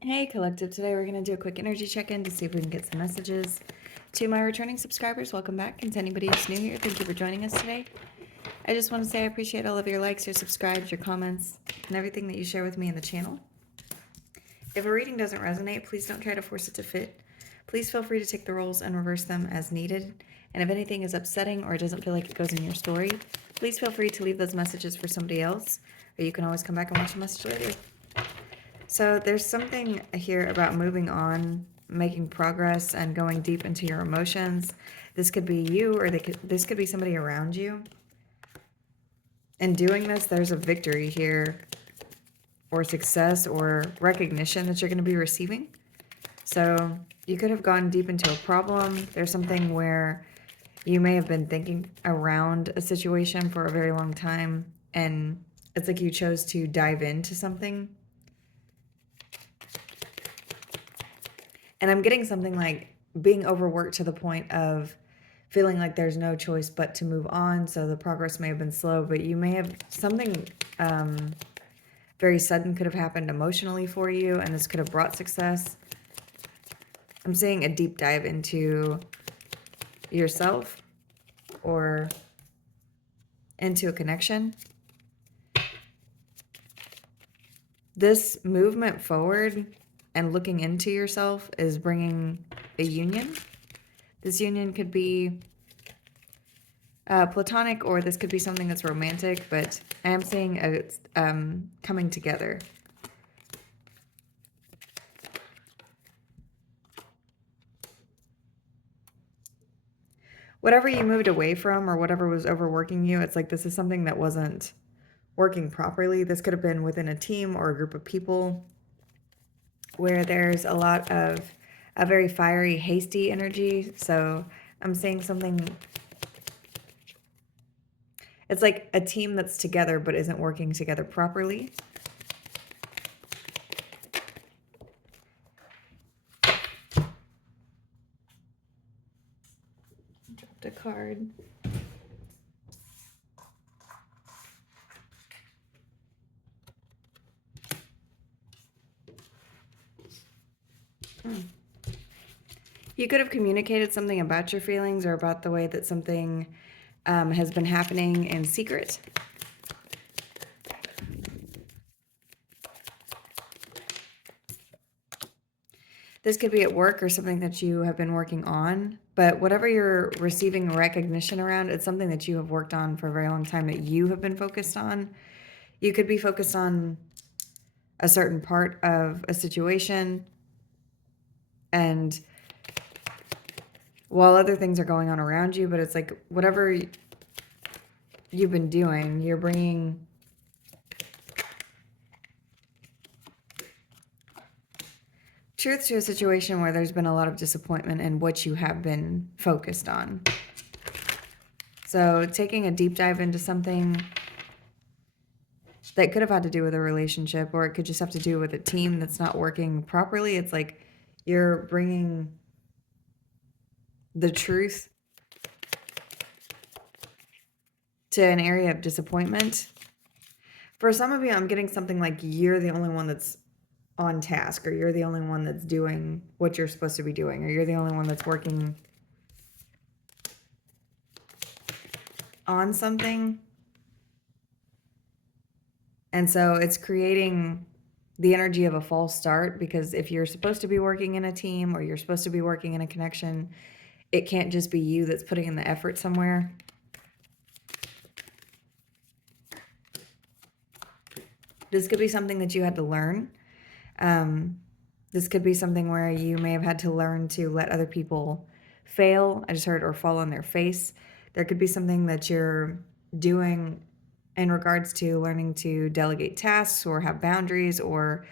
Hey Collective, today we're going to do a quick energy check-in to see if we can get some messages. To my returning subscribers, welcome back, and to anybody who's new here, thank you for joining us today. I just want to say I appreciate all of your likes, your subscribes, your comments, and everything that you share with me in the channel. If a reading doesn't resonate, please don't try to force it to fit. Please feel free to take the roles and reverse them as needed. And if anything is upsetting or doesn't feel like it goes in your story, please feel free to leave those messages for somebody else, or you can always come back and watch the message later. So there's something here about moving on, making progress, and going deep into your emotions. This could be you, or this could be somebody around you. In doing this, there's a victory here, or success, or recognition that you're going to be receiving. So you could have gone deep into a problem. There's something where you may have been thinking around a situation for a very long time, and it's like you chose to dive into something. And I'm getting something like being overworked to the point of feeling like there's no choice but to move on. So the progress may have been slow, but you may have something very sudden could have happened emotionally for you, and this could have brought success. I'm seeing a deep dive into yourself or into a connection. This movement forward and looking into yourself is bringing a union. This union could be platonic, or this could be something that's romantic, but I am seeing a coming together. Whatever you moved away from or whatever was overworking you, it's like this is something that wasn't working properly. This could have been within a team or a group of people where there's a lot of a very fiery, hasty energy. So I'm seeing something, it's like a team that's together but isn't working together properly. Dropped a card. You could have communicated something about your feelings or about the way that something has been happening in secret. This could be at work or something that you have been working on, but whatever you're receiving recognition around, it's something that you have worked on for a very long time that you have been focused on. You could be focused on a certain part of a situation, and while other things are going on around you, but it's like whatever you've been doing, you're bringing truth to a situation where there's been a lot of disappointment in what you have been focused on. So taking a deep dive into something that could have had to do with a relationship, or it could just have to do with a team that's not working properly. It's like you're bringing the truth to an area of disappointment. For some of you, I'm getting something like you're the only one that's on task, or you're the only one that's doing what you're supposed to be doing, or you're the only one that's working on something. And so it's creating the energy of a false start, because if you're supposed to be working in a team or you're supposed to be working in a connection, it can't just be you that's putting in the effort somewhere. This could be something that you had to learn. This could be something where you may have had to learn to let other people fail. I just heard, or fall on their face. There could be something that you're doing in regards to learning to delegate tasks or have boundaries, or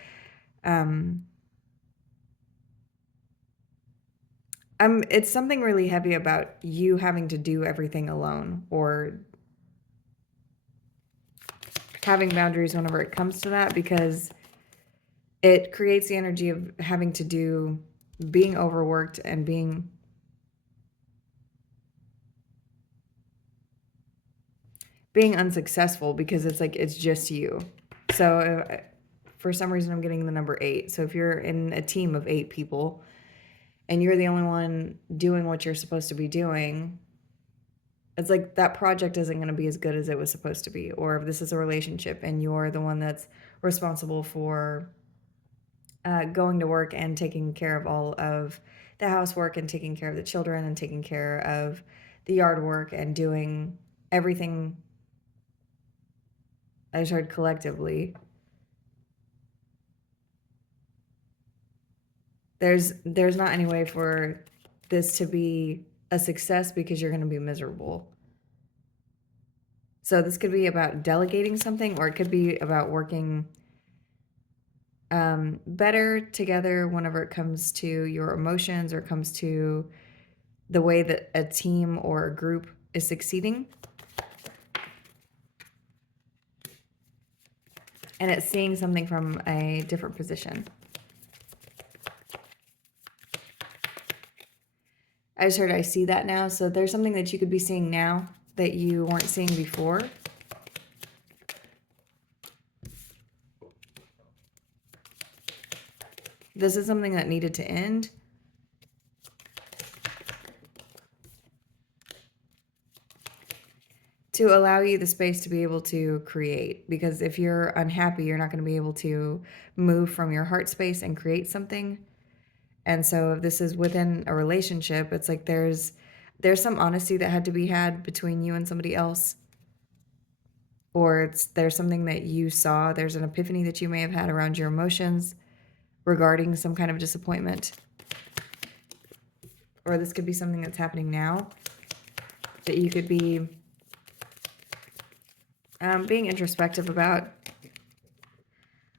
it's something really heavy about you having to do everything alone, or having boundaries whenever it comes to that, because it creates the energy of having to do, being overworked and being unsuccessful, because it's like it's just you. So for some reason I'm getting the number 8. So if you're in a team of 8 people and you're the only one doing what you're supposed to be doing, it's like that project isn't going to be as good as it was supposed to be. Or if this is a relationship and you're the one that's responsible for going to work and taking care of all of the housework and taking care of the children and taking care of the yard work and doing everything, I just heard, collectively, there's not any way for this to be a success because you're going to be miserable. So this could be about delegating something, or it could be about working better together whenever it comes to your emotions or comes to the way that a team or a group is succeeding. And it's seeing something from a different position. I just heard I see that now. So there's something that you could be seeing now that you weren't seeing before. This is something that needed to end. To allow you the space to be able to create. Because if you're unhappy, you're not going to be able to move from your heart space and create something. And so if this is within a relationship, it's like there's some honesty that had to be had between you and somebody else. Or there's something that you saw, there's an epiphany that you may have had around your emotions regarding some kind of disappointment. Or this could be something that's happening now that you could be being introspective about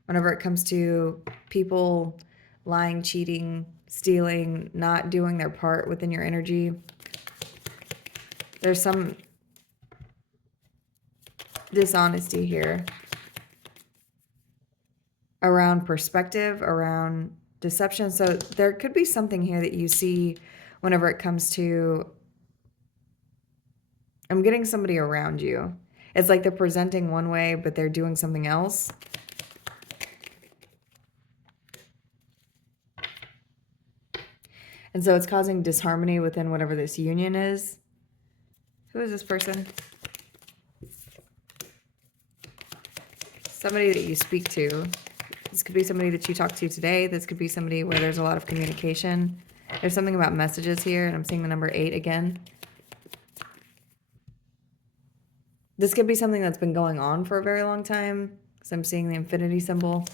whenever it comes to people lying, cheating, stealing, not doing their part within your energy. There's some dishonesty here around perspective, around deception. So there could be something here that you see whenever it comes to, I'm getting somebody around you. It's like they're presenting one way, but they're doing something else. And so it's causing disharmony within whatever this union is. Who is this person? Somebody that you speak to. This could be somebody that you talk to today. This could be somebody where there's a lot of communication. There's something about messages here, and I'm seeing the number 8 again. This could be something that's been going on for a very long time, because I'm seeing the infinity symbol.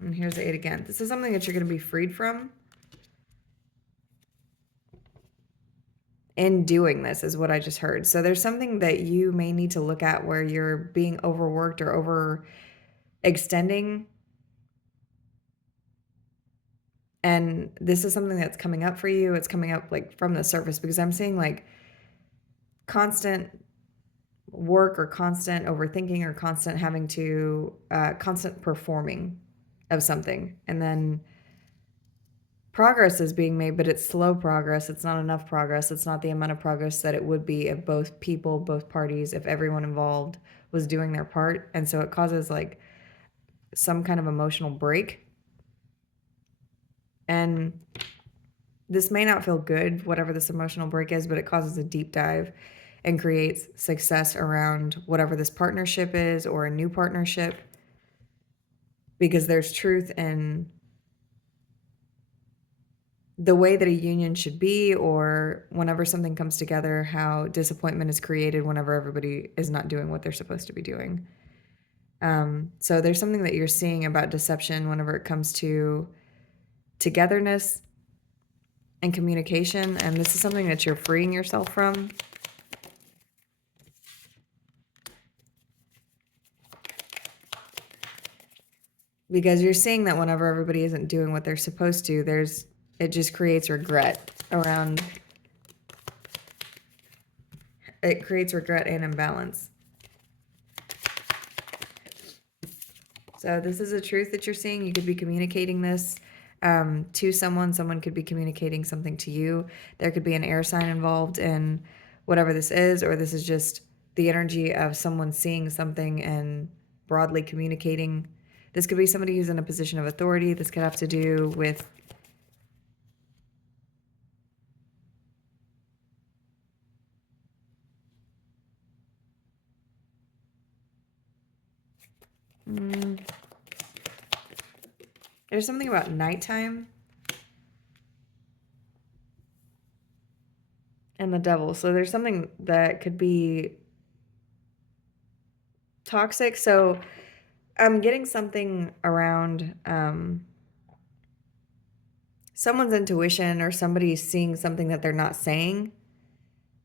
And here's the 8 again. This is something that you're going to be freed from. In doing this is what I just heard. So there's something that you may need to look at where you're being overworked or overextending. And this is something that's coming up for you. It's coming up like from the surface, because I'm seeing like constant work or constant overthinking or constant having to, constant performing of something. And then progress is being made, but it's slow progress. It's not enough progress. It's not the amount of progress that it would be if both people, both parties, if everyone involved was doing their part. And so it causes like some kind of emotional break. And this may not feel good, whatever this emotional break is, but it causes a deep dive and creates success around whatever this partnership is or a new partnership, because there's truth in the way that a union should be, or whenever something comes together, how disappointment is created whenever everybody is not doing what they're supposed to be doing. So there's something that you're seeing about deception whenever it comes to togetherness and communication, and this is something that you're freeing yourself from. Because you're seeing that whenever everybody isn't doing what they're supposed to, it just creates regret around, it creates regret and imbalance. So this is a truth that you're seeing. You could be communicating this to someone. Someone could be communicating something to you. There could be an air sign involved in whatever this is, or this is just the energy of someone seeing something and broadly communicating. This could be somebody who's in a position of authority. This could have to do with there's something about nighttime and the devil. So there's something that could be toxic. So I'm getting something around someone's intuition, or somebody's seeing something that they're not saying.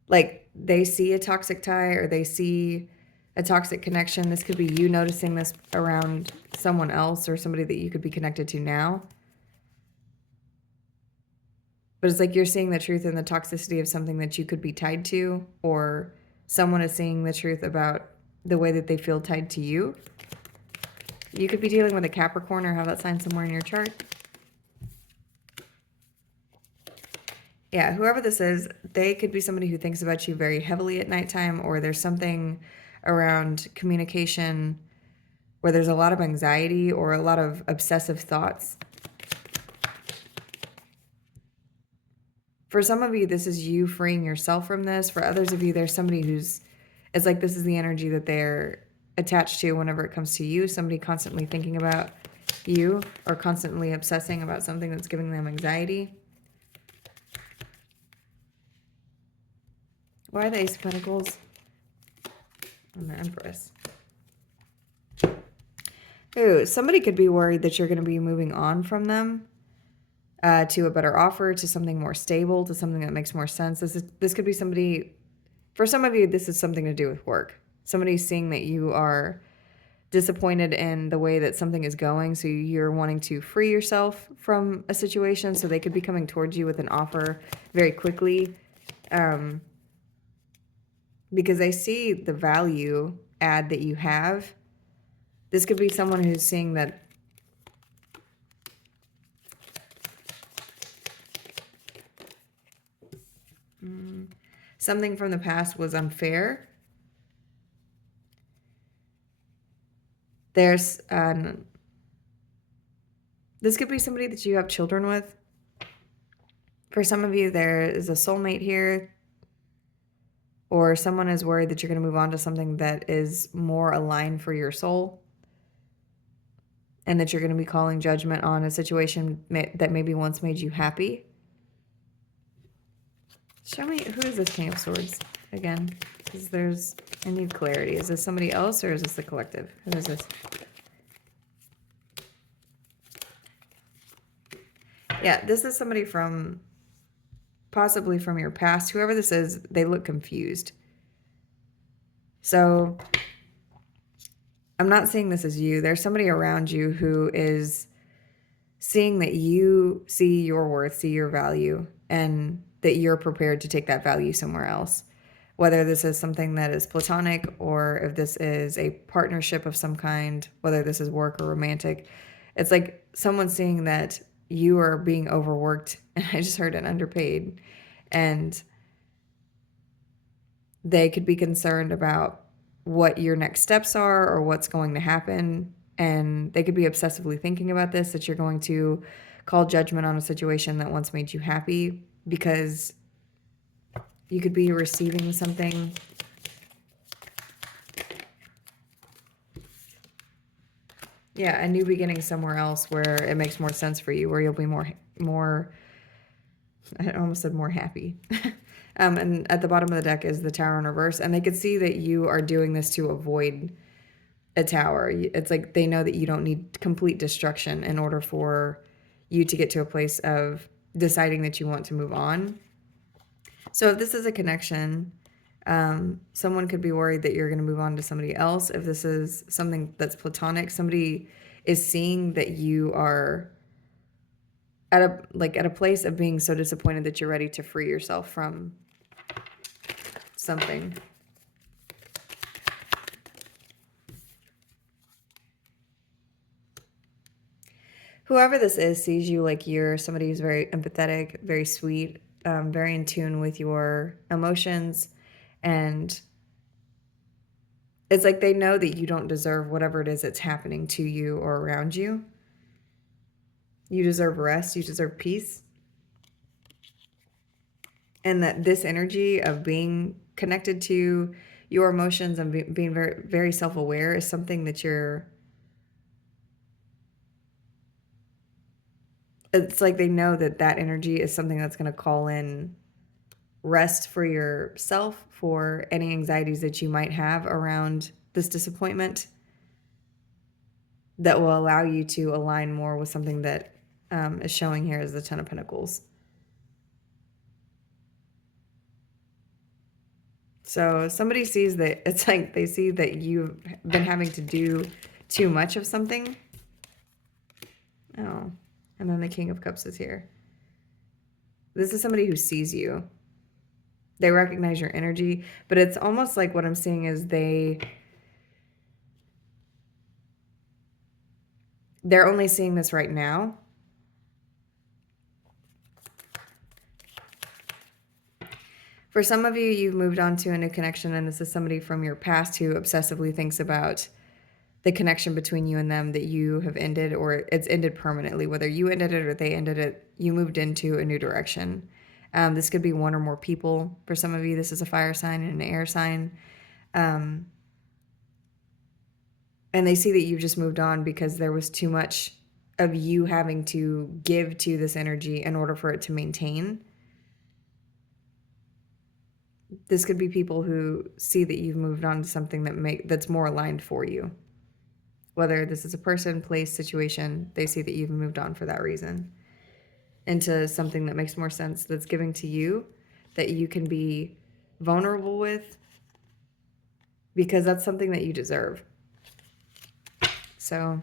Like they see a toxic tie, or they see a toxic connection. This could be you noticing this around someone else or somebody that you could be connected to now. But it's like you're seeing the truth in the toxicity of something that you could be tied to, or someone is seeing the truth about the way that they feel tied to you. You could be dealing with a Capricorn or have that sign somewhere in your chart. Yeah, whoever this is, they could be somebody who thinks about you very heavily at nighttime, or there's something around communication where there's a lot of anxiety or a lot of obsessive thoughts. For some of you, this is you freeing yourself from this. For others of you, there's somebody who's, it's like this is the energy that they're attached to whenever it comes to you. Somebody constantly thinking about you, or constantly obsessing about something that's giving them anxiety. Why the Ace of Pentacles and the Empress? Ooh, somebody could be worried that you're going to be moving on from them to a better offer, to something more stable, to something that makes more sense. This could be somebody, for some of you, this is something to do with work. Somebody's seeing that you are disappointed in the way that something is going, so you're wanting to free yourself from a situation, so they could be coming towards you with an offer very quickly. Because they see the value add that you have. This could be someone who's seeing that something from the past was unfair. There's this could be somebody that you have children with. For some of you, there is a soulmate here, or someone is worried that you're going to move on to something that is more aligned for your soul, and that you're going to be calling judgment on a situation that maybe once made you happy. Show me, who is this King of Swords again? Because I need clarity. Is this somebody else, or is this the collective? Who is this? Yeah, this is somebody from, possibly from your past. Whoever this is, they look confused. So I'm not seeing this as you. There's somebody around you who is seeing that you see your worth, see your value, and that you're prepared to take that value somewhere else. Whether this is something that is platonic, or if this is a partnership of some kind, whether this is work or romantic. It's like someone seeing that you are being overworked, and I just heard an underpaid, and they could be concerned about what your next steps are or what's going to happen. And they could be obsessively thinking about this, that you're going to call judgment on a situation that once made you happy, because you could be receiving something. Yeah, a new beginning somewhere else where it makes more sense for you, where you'll be more, I almost said more happy. And at the bottom of the deck is the Tower in reverse, and they could see that you are doing this to avoid a tower. It's like they know that you don't need complete destruction in order for you to get to a place of deciding that you want to move on. So if this is a connection, someone could be worried that you're going to move on to somebody else. If this is something that's platonic, somebody is seeing that you are at a place of being so disappointed that you're ready to free yourself from something. Whoever this is sees you like you're somebody who's very empathetic, very sweet, very in tune with your emotions, and It's like they know that you don't deserve whatever it is that's happening to you or around you. You deserve rest. You deserve peace. And that this energy of being connected to your emotions and being very, very self-aware is something that it's like they know that that energy is something that's going to call in rest for yourself, for any anxieties that you might have around this disappointment, that will allow you to align more with something that is showing here as the Ten of Pentacles. So somebody sees that, it's like they see that you've been having to do too much of something. Oh, and then the King of Cups is here. This is somebody who sees you. They recognize your energy, but it's almost like what I'm seeing is they're only seeing this right now. For some of you, you've moved on to a new connection, and this is somebody from your past who obsessively thinks about the connection between you and them that you have ended, or it's ended permanently. Whether you ended it or they ended it, you moved into a new direction. This could be one or more people. For some of you, this is a fire sign and an air sign. And they see that you've just moved on because there was too much of you having to give to this energy in order for it to maintain. This could be people who see that you've moved on to something that's more aligned for you. Whether this is a person, place, situation, they see that you've moved on for that reason. Into something that makes more sense, that's giving to you, that you can be vulnerable with, because that's something that you deserve. So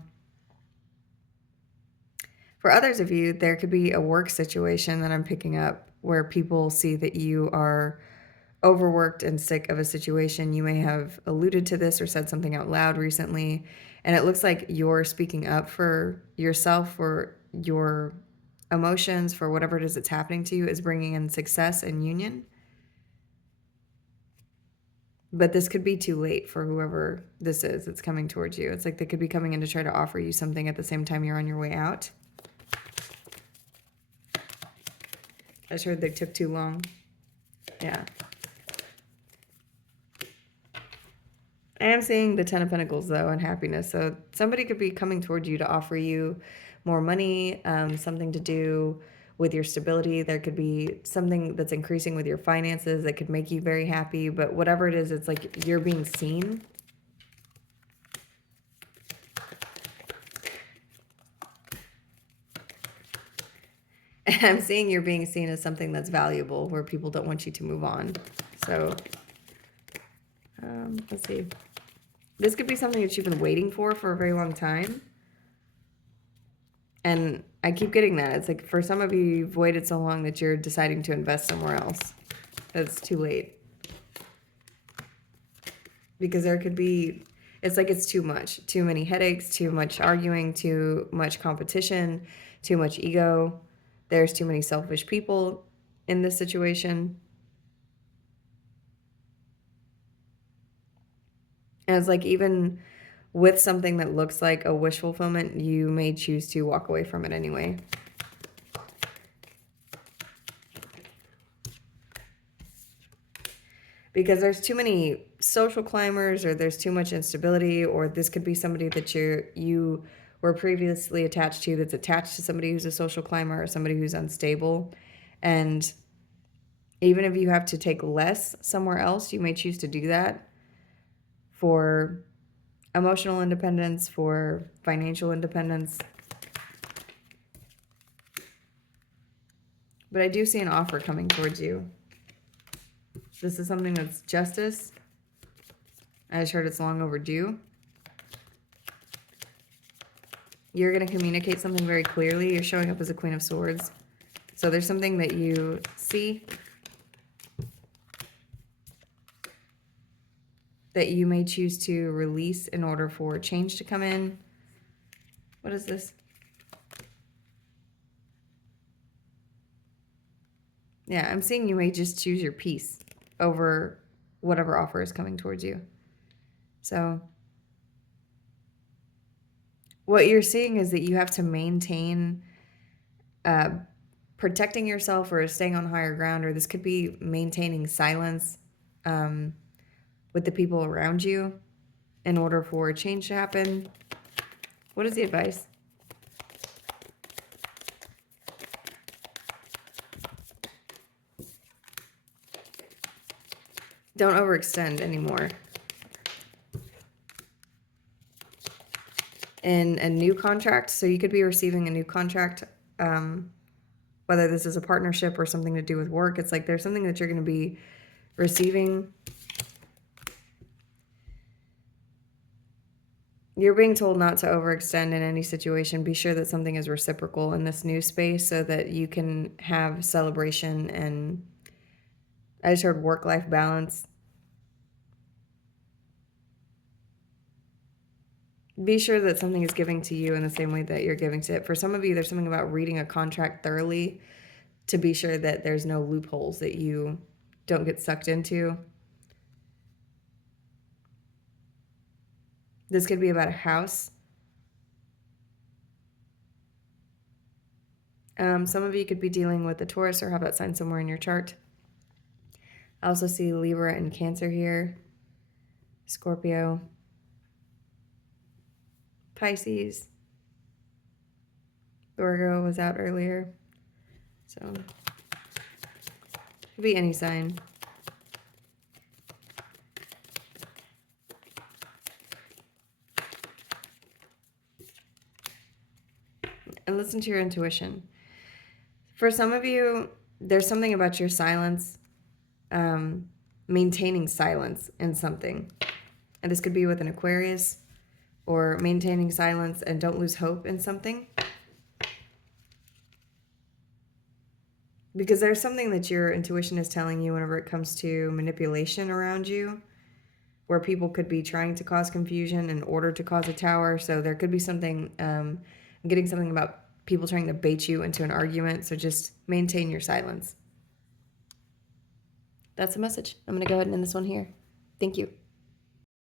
for others of you, there could be a work situation that I'm picking up where people see that you are overworked and sick of a situation. You may have alluded to this or said something out loud recently, and it looks like you're speaking up for yourself, for your emotions, for whatever it is that's happening to you, is bringing in success and union. But this could be too late for whoever this is that's coming towards you. It's like they could be coming in to try to offer you something at the same time you're on your way out. I just heard they took too long. Yeah. I am seeing the Ten of Pentacles, though, and happiness. So somebody could be coming toward you to offer you more money, something to do with your stability. There could be something that's increasing with your finances that could make you very happy. But whatever it is, it's like you're being seen. And I'm seeing you're being seen as something that's valuable, where people don't want you to move on. So let's see. This could be something that you've been waiting for a very long time. And I keep getting that. It's like for some of you, you've waited so long that you're deciding to invest somewhere else. It's too late. Because there could be, it's like it's too much. Too many headaches, too much arguing, too much competition, too much ego. There's too many selfish people in this situation. And it's like even with something that looks like a wish fulfillment, you may choose to walk away from it anyway. Because there's too many social climbers, or there's too much instability, or this could be somebody that you were previously attached to, that's attached to somebody who's a social climber, or somebody who's unstable. And even if you have to take less somewhere else, you may choose to do that for emotional independence, for financial independence. But I do see an offer coming towards you. This is something that's justice. I just heard it's long overdue. You're going to communicate something very clearly. You're showing up as a Queen of Swords. So there's something that you see that you may choose to release in order for change to come in. What is this? Yeah, I'm seeing you may just choose your peace over whatever offer is coming towards you. So what you're seeing is that you have to maintain protecting yourself or staying on higher ground, or this could be maintaining silence with the people around you in order for a change to happen. What is the advice? Don't overextend anymore. In a new contract, so you could be receiving a new contract, whether this is a partnership or something to do with work. It's like there's something that you're going to be receiving. You're being told not to overextend in any situation. Be sure that something is reciprocal in this new space so that you can have celebration. And I just heard work-life balance. Be sure that something is giving to you in the same way that you're giving to it. For some of you, there's something about reading a contract thoroughly to be sure that there's no loopholes that you don't get sucked into. This could be about a house. Some of you could be dealing with a Taurus or have that sign somewhere in your chart. I also see Libra and Cancer here. Scorpio. Pisces. Virgo was out earlier. So, could be any sign. And listen to your intuition. For some of you, there's something about your silence, maintaining silence in something. And this could be with an Aquarius, or maintaining silence and don't lose hope in something. Because there's something that your intuition is telling you whenever it comes to manipulation around you, where people could be trying to cause confusion in order to cause a tower. So there could be something, I'm getting something about people trying to bait you into an argument. So just maintain your silence. That's the message. I'm going to go ahead and end this one here. Thank you.